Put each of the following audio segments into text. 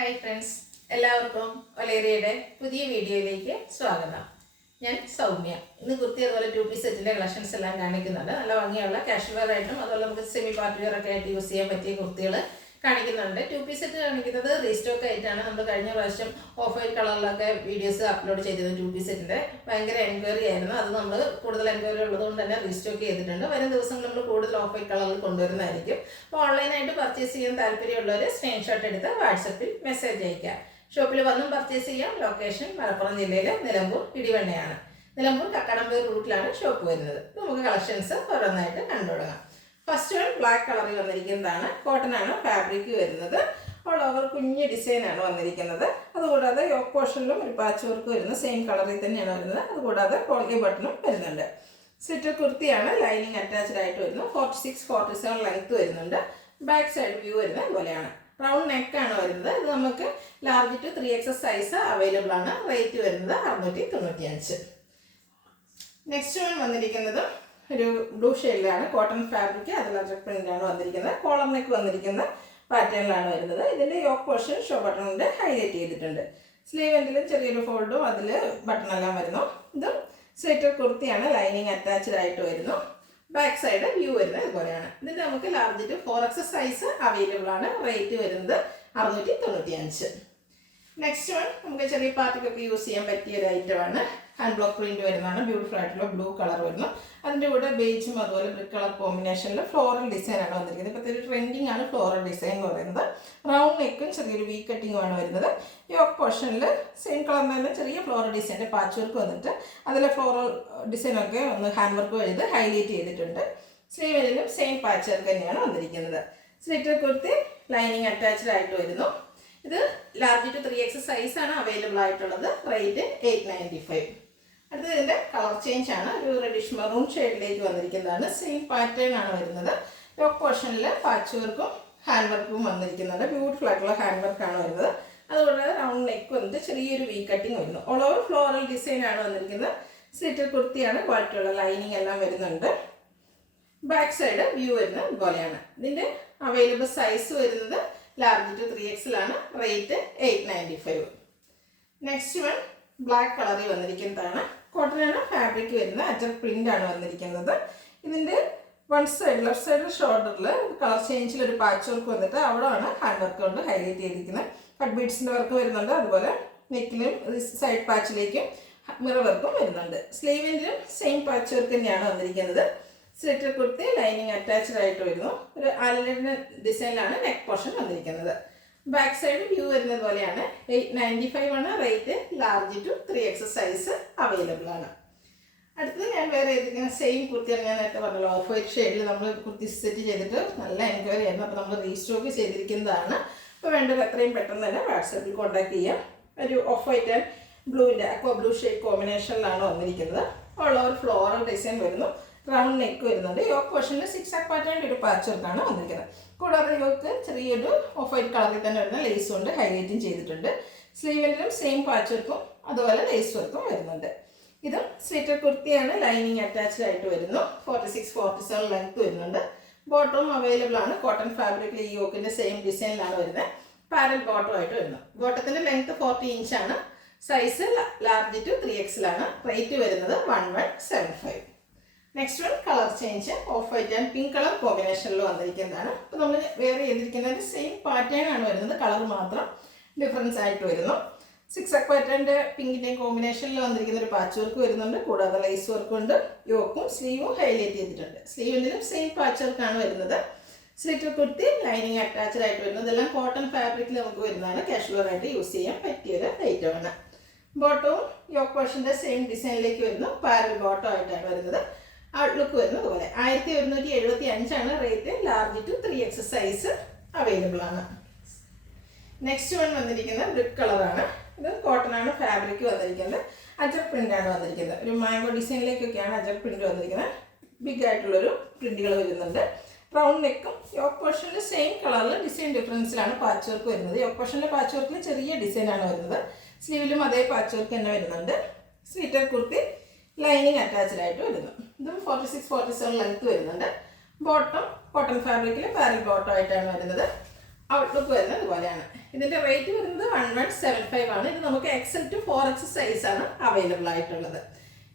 Hi friends, എല്ലാവർക്കും ഒലേറിയയുടെ പുതിയ വീഡിയോയിലേക്ക് സ്വാഗതം. ഞാൻ സൗമ്യ. ഇന്ന് കുർത്തി അതുപോലെ 2 പീസ് സെറ്റിൻ്റെ കളക്ഷൻസ് എല്ലാം കാണിക്കുന്നുണ്ട്. നല്ല ഭംഗിയുള്ള കാഷ്വൽ ആയിട്ടും അതുപോലെ നമുക്ക് സെമി പാർട്ടി വെയർ ഒക്കെ ആയിട്ട് യൂസ് ചെയ്യാൻ പറ്റിയ കുർത്തികൾ കാണിക്കുന്നുണ്ട്. 2 പീസ് സെറ്റ് കാണിക്കുന്നത് റീസ്റ്റോക്ക് ആയിട്ടാണ്. നമ്മൾ കഴിഞ്ഞ പ്രാവശ്യം ഓഫ് വൈറ്റ് കളറിലൊക്കെ വീഡിയോസ് അപ്ലോഡ് ചെയ്തിരുന്നു. 2 പീസ് സെറ്റിൻ്റെ ഭയങ്കര എൻക്വയറി ആയിരുന്നു. അത് നമ്മൾ കൂടുതൽ എൻക്വയറി ഉള്ളതുകൊണ്ട് തന്നെ റീസ്റ്റോക്ക് ചെയ്തിട്ടുണ്ട്. വരും ദിവസങ്ങൾ നമ്മൾ കൂടുതൽ ഓഫ് വൈറ്റ് കളറിൽ കൊണ്ടുവരുന്നതായിരിക്കും. അപ്പോൾ ഓൺലൈനായിട്ട് പർച്ചേസ് ചെയ്യാൻ താല്പര്യമുള്ളവർ സ്ക്രീൻഷോട്ട് എടുത്ത് വാട്സപ്പിൽ മെസ്സേജ് അയക്കാം. ഷോപ്പിൽ വന്നും പർച്ചേസ് ചെയ്യാം. ലൊക്കേഷൻ മലപ്പുറം ജില്ലയിലെ നിലമ്പൂർ ഇടിവണ്ണയാണ്. നിലമ്പൂർ കക്കാടംപേർ റൂട്ടിലാണ് ഷോപ്പ് വരുന്നത്. നമുക്ക് കളക്ഷൻസ് ഓരോന്നായിട്ട് കണ്ടുതുടങ്ങാം. ഫസ്റ്റ് വൺ ബ്ലാക്ക് കളറിൽ വന്നിരിക്കുന്നതാണ്. കോട്ടൺ ആണ് ഫാബ്രിക് വരുന്നത്. ഓൾ ഓവർ കുഞ്ഞ് ഡിസൈനാണ് വന്നിരിക്കുന്നത്. അതുകൂടാതെ യോക്ക് പോർഷനിലും ഒരു പാച്ച് വർക്ക് വരുന്നത് സെയിം കളറിൽ തന്നെയാണ് വരുന്നത്. അതുകൂടാതെ പോളി ബട്ടണും വരുന്നുണ്ട്. സ്ലിറ്റർ കുർത്തിയാണ്. ലൈനിങ് അറ്റാച്ച്ഡ് ആയിട്ട് വരുന്നു. 46-47 ലെങ്ത് വരുന്നുണ്ട്. ബാക്ക് സൈഡ് വ്യൂ വരുന്നത് ഇതുപോലെയാണ്. റൗണ്ട് നെക്കാണ് വരുന്നത്. ഇത് നമുക്ക് large to 3XS size available ആണ്. റേറ്റ് വരുന്നത് 695. നെക്സ്റ്റ് വൺ വന്നിരിക്കുന്നത് ഒരു ബ്ലൂ ഷെയ്ഡിലാണ്. കോട്ടൺ ഫാബ്രിക്, അതിൽ അജക് പ്രിൻ്റാണ് വന്നിരിക്കുന്നത്. കോളർ നെക്ക് വന്നിരിക്കുന്ന പാറ്റേണിലാണ് വരുന്നത്. ഇതിൻ്റെ യോക്ക് പോർഷൻ ഷോ ബട്ടണിൻ്റെ ഹൈലൈറ്റ് ചെയ്തിട്ടുണ്ട്. സ്ലീവ് എൻഡിലും ചെറിയൊരു ഫോൾഡും അതിൽ ബട്ടണെല്ലാം വരുന്നു. ഇതും സ്ലിറ്റർ കുർത്തിയാണ്. ലൈനിങ് അറ്റാച്ച്ഡ് ആയിട്ട് വരുന്നു. ബാക്ക് സൈഡ് വ്യൂ വരുന്നത് ഇതുപോലെയാണ്. ഇതിൻ്റെ നമുക്ക് large to 4XS size available ആണ്. റേറ്റ് വരുന്നത് 695. നെക്സ്റ്റ് വൺ നമുക്ക് ചെറിയ പാർട്ടിക്കൊക്കെ യൂസ് ചെയ്യാൻ പറ്റിയ ഒരു ഐറ്റമാണ്. ഹാൻഡ് ബ്ലോക്ക് പ്രിന്റ് വരുന്നതാണ്. ബ്യൂട്ടിഫുൾ ആയിട്ടുള്ള ബ്ലൂ കളർ വരുന്നു. അതിൻ്റെ കൂടെ ബേജും അതുപോലെ ബ്രിക്ക് കളർ കോമ്പിനേഷനിൽ ഫ്ലോറൽ ഡിസൈനാണ് വന്നിരിക്കുന്നത്. ഇപ്പോഴത്തെ ഒരു ട്രെൻഡിങ് ആണ് ഫ്ലോറൽ ഡിസൈൻ എന്ന് പറയുന്നത്. റൗണ്ട് നെക്കും ചെറിയൊരു വി കട്ടിങ്ങുമാണ് വരുന്നത്. യോക്ക് പോർഷനിൽ സെയിം കളറിൽ തന്നെ ചെറിയ ഫ്ലോറൽ ഡിസൈൻ്റെ പാച്ച് വർക്ക് വന്നിട്ട് അതിലെ ഫ്ലോറൽ ഡിസൈനൊക്കെ ഒന്ന് ഹാൻഡ് വർക്ക് ചെയ്ത് ഹൈലൈറ്റ് ചെയ്തിട്ടുണ്ട്. സ്ലീവിലും സെയിം പാച്ച് വർക്ക് തന്നെയാണ് വന്നിരിക്കുന്നത്. സ്ലിറ്റർ കുർത്തി ലൈനിങ് അറ്റാച്ച്ഡ് ആയിട്ട് വരുന്നു. ഇത് ലാർജ് ടു 3XS സൈസാണ് അവൈലബിൾ ആയിട്ടുള്ളത്. റേറ്റ് 895. അടുത്തത് ഇതിൻ്റെ കളർ ചേഞ്ച് ആണ്. ഒരു റെഡിഷ് മെറൂൺ ഷെയ്ഡിലേക്ക് വന്നിരിക്കുന്നതാണ്. സെയിം പാറ്റേൺ ആണ് വരുന്നത്. യോക്ക് പോർഷനിൽ പാച്ച് വർക്കും ഹാൻഡ് വർക്കും വന്നിരിക്കുന്നുണ്ട്. ബ്യൂട്ടിഫുൾ ആയിട്ടുള്ള ഹാൻഡ് വർക്കാണ് വരുന്നത്. അതുപോലെ റൗണ്ട് നെക്ക് വന്നിട്ട് ചെറിയൊരു വി കട്ടിങ് വരുന്നു. ഓൾ ഓവർ ഫ്ലോറൽ ഡിസൈൻ ആണ് വന്നിരിക്കുന്നത്. സ്ലിറ്റർ കുർത്തിയാണ്. ക്വാളിറ്റിയുള്ള ലൈനിങ് എല്ലാം വരുന്നുണ്ട്. ബാക്ക് സൈഡ് വ്യൂ വരുന്നത് ഇതുപോലെയാണ്. ഇതിൻ്റെ അവൈലബിൾ സൈസ് വരുന്നത് ലാർജ് ടു 3XL ആണ്. റേറ്റ് 895. നെക്സ്റ്റ് വൺ ബ്ലാക്ക് കളറിൽ വന്നിരിക്കുന്നതാണ്. കോട്ടനാണ് ഫാബ്രിക് വരുന്നത്. അജക് പ്രിന്റ് ആണ് വന്നിരിക്കുന്നത്. ഇതിൻ്റെ വൺ സൈഡ് ലെഫ്റ്റ് സൈഡ് ഷോൾഡറിൽ കളർ ചേഞ്ചിൽ ഒരു പാച്ച് വർക്ക് വന്നിട്ട് അവിടെയാണ് ഹാൻഡ് വർക്ക് കൊണ്ട് ഹൈലൈറ്റ് ചെയ്തിരിക്കുന്നത്. കട്ട് ബീഡ്സിൻ്റെ വർക്ക് വരുന്നുണ്ട്. അതുപോലെ നെക്കിലും സൈഡ് പാച്ചിലേക്കും മിറർ വർക്കും വരുന്നുണ്ട്. സ്ലീവിൻ്റെയും സെയിം പാച്ച് വർക്ക് തന്നെയാണ് വന്നിരിക്കുന്നത്. സ്ലിറ്റർ കുർത്തി ലൈനിങ് അറ്റാച്ച്ഡ് ആയിട്ട് വരുന്നു. ഒരു ആലിൻ്റെ ഡിസൈനിലാണ് നെക്ക് പോർഷൻ വന്നിരിക്കുന്നത്. ബാക്ക് സൈഡ് വ്യൂ വരുന്നത് പോലെയാണ്. 895 ആണ്. Rate large to 3XS size available ആണ്. അടുത്തത് ഞാൻ വേറെ ഏതെങ്കിലും സെയിം കുർത്തിയാണ്. ഞാൻ നേരത്തെ പറഞ്ഞല്ലോ ഓഫ് വൈറ്റ് ഷെയ്ഡിൽ നമ്മൾ കുർത്തി സെറ്റ് ചെയ്തിട്ട് നല്ല എൻക്വയറി ആയിരുന്നു. അപ്പോൾ നമ്മൾ റീസ്റ്റോക്ക് ചെയ്തിരിക്കുന്നതാണ്. അപ്പോൾ വേണ്ടത് എത്രയും പെട്ടെന്ന് തന്നെ വാട്സാപ്പിൽ കോൺടാക്ട് ചെയ്യാം. ഒരു ഓഫ് വൈറ്റ് ആൻഡ് ബ്ലൂവിൻ്റെ അക്വ ബ്ലൂ ഷെയ്ഡ് കോമ്പിനേഷനിലാണ് വന്നിരിക്കുന്നത്. ഓൾ ഓവർ ഫ്ലോറൽ ഡിസൈൻ വരുന്നു. റൗണ്ട് നെക്ക് വരുന്നുണ്ട്. യോക്ക് പോർഷനിൽ 6 പാറ്റേണിൻ്റെ ഒരു പാച്ച് വർക്കാണ് വന്നിരിക്കുന്നത്. കൂടാതെ യോക്ക് ചെറിയൊരു ഓഫ് വൈറ്റ് കളറിൽ തന്നെ വരുന്ന ലേസ് കൊണ്ട് ഹൈലൈറ്റും ചെയ്തിട്ടുണ്ട്. സ്ലീവിലും സെയിം പാച്ച് വർക്കും അതുപോലെ ലേസ് വർക്കും വരുന്നുണ്ട്. ഇതും സ്ലിറ്റർ കുർത്തിയാണ്. ലൈനിങ് അറ്റാച്ച്ഡ് ആയിട്ട് വരുന്നു. 46-47 ലെങ്ത് വരുന്നുണ്ട്. ബോട്ടം അവൈലബിൾ ആണ്. കോട്ടൺ ഫാബ്രിക്കിൽ ഈ യോക്കിൻ്റെ സെയിം ഡിസൈനിലാണ് വരുന്നത്. പാരൽ ബോട്ടം ആയിട്ട് വരുന്നു. ബോട്ടത്തിൻ്റെ ലെങ്ത് 40 ഇഞ്ചാണ്. സൈസ് ലാർജ് ടു 3XL ആണ്. റേറ്റ് വരുന്നത് 1175. Next one colour change. Off white and pink colour കോമ്പിനേഷനിൽ വന്നിരിക്കുന്നതാണ്. അപ്പോൾ നമ്മൾ വേറെ ചെയ്തിരിക്കുന്നത് സെയിം പാറ്റേൺ ആണ് വരുന്നത്. കളർ മാത്രം ഡിഫറൻസ് ആയിട്ട് വരുന്നു. 6 പാറ്റേണിൻ്റെ പിങ്കിൻ്റെയും കോമ്പിനേഷനിൽ വന്നിരിക്കുന്ന ഒരു പാച്ച് വർക്ക് വരുന്നുണ്ട്. കൂടാതെ ലൈസ് വർക്കും ഉണ്ട്. യോക്കും സ്ലീവും ഹൈലൈറ്റ് ചെയ്തിട്ടുണ്ട്. സ്ലീവിൻ്റെയും സെയിം പാച്ച് വർക്കാണ് വരുന്നത്. സ്ലിറ്റർ കുർത്തി ലൈനിങ് അറ്റാച്ച്ഡ് ആയിട്ട് വരുന്നത്. ഇതെല്ലാം കോട്ടൺ ഫാബ്രിക്കിൽ നമുക്ക് വരുന്നതാണ്. കാഷ്വലായിട്ട് യൂസ് ചെയ്യാൻ പറ്റിയൊരു ഐറ്റമാണ്. ബോട്ടവും യോക്ക് പോർഷൻ്റെ സെയിം ഡിസൈനിലേക്ക് വരുന്നു. പാരൽ ബോട്ടം ആയിട്ടാണ് വരുന്നത്. ഔട്ട്ലുക്ക് വരുന്നത് പോലെ 1175 ആണ്. Rate large to 3XS size available ആണ്. നെക്സ്റ്റ് വൺ വന്നിരിക്കുന്നത് ബ്രിക്ക് കളറാണ്. ഇത് കോട്ടൺ ആണ് ഫാബ്രിക് വന്നിരിക്കുന്നത്. അജക് പ്രിന്റ് ആണ് വന്നിരിക്കുന്നത്. ഒരു മാംഗോ ഡിസൈനിലേക്കൊക്കെയാണ് അജക് പ്രിന്റ് വന്നിരിക്കുന്നത്. ബിഗ് ആയിട്ടുള്ളൊരു പ്രിന്റുകൾ വരുന്നുണ്ട്. റൗണ്ട് നെക്കും യോക്ക് പോർഷനിൽ സെയിം കളറിൽ ഡിസൈൻ ഡിഫറൻസിലാണ് പാച്ച് വർക്ക് വരുന്നത്. യോക്ക് പോർഷനിലെ പാച്ച് വർക്കിൽ ചെറിയ ഡിസൈനാണ് വരുന്നത്. സ്ലീവിലും അതേ പാച്ച് വർക്ക് തന്നെ വരുന്നുണ്ട്. സ്ലിറ്റർ കുർത്തി ലൈനിങ് അറ്റാച്ച്ഡ് ആയിട്ട് വരുന്നു. ഇതും 46-47 ലെങ്ത് വരുന്നുണ്ട്. ബോട്ടം കോട്ടൺ ഫാബ്രിക്കിൽ പാരൽ ബോട്ടം ആയിട്ടാണ് വരുന്നത്. ഔട്ട്ലുക്ക് വരുന്നത് ഇതുപോലെയാണ്. ഇതിൻ്റെ റേറ്റ് വരുന്നത് 1175 ആണ്. ഇത് നമുക്ക് XL to 4X സൈസാണ് അവൈലബിൾ ആയിട്ടുള്ളത്.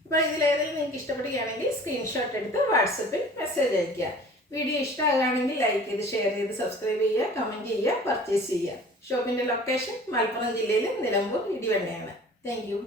അപ്പോൾ ഇതിലേതെങ്കിലും നിങ്ങൾക്ക് ഇഷ്ടപ്പെടുകയാണെങ്കിൽ സ്ക്രീൻഷോട്ട് എടുത്ത് വാട്സപ്പിൽ മെസ്സേജ് അയയ്ക്കുക. വീഡിയോ ഇഷ്ടമാകുകയാണെങ്കിൽ ലൈക്ക് ചെയ്ത് ഷെയർ ചെയ്ത് സബ്സ്ക്രൈബ് ചെയ്യുക, കമൻറ്റ് ചെയ്യുക, പർച്ചേസ് ചെയ്യുക. ഷോപ്പിൻ്റെ ലൊക്കേഷൻ മലപ്പുറം ജില്ലയിലെ നിലമ്പൂർ ഇടിവണ്ണയാണ്. Thank you.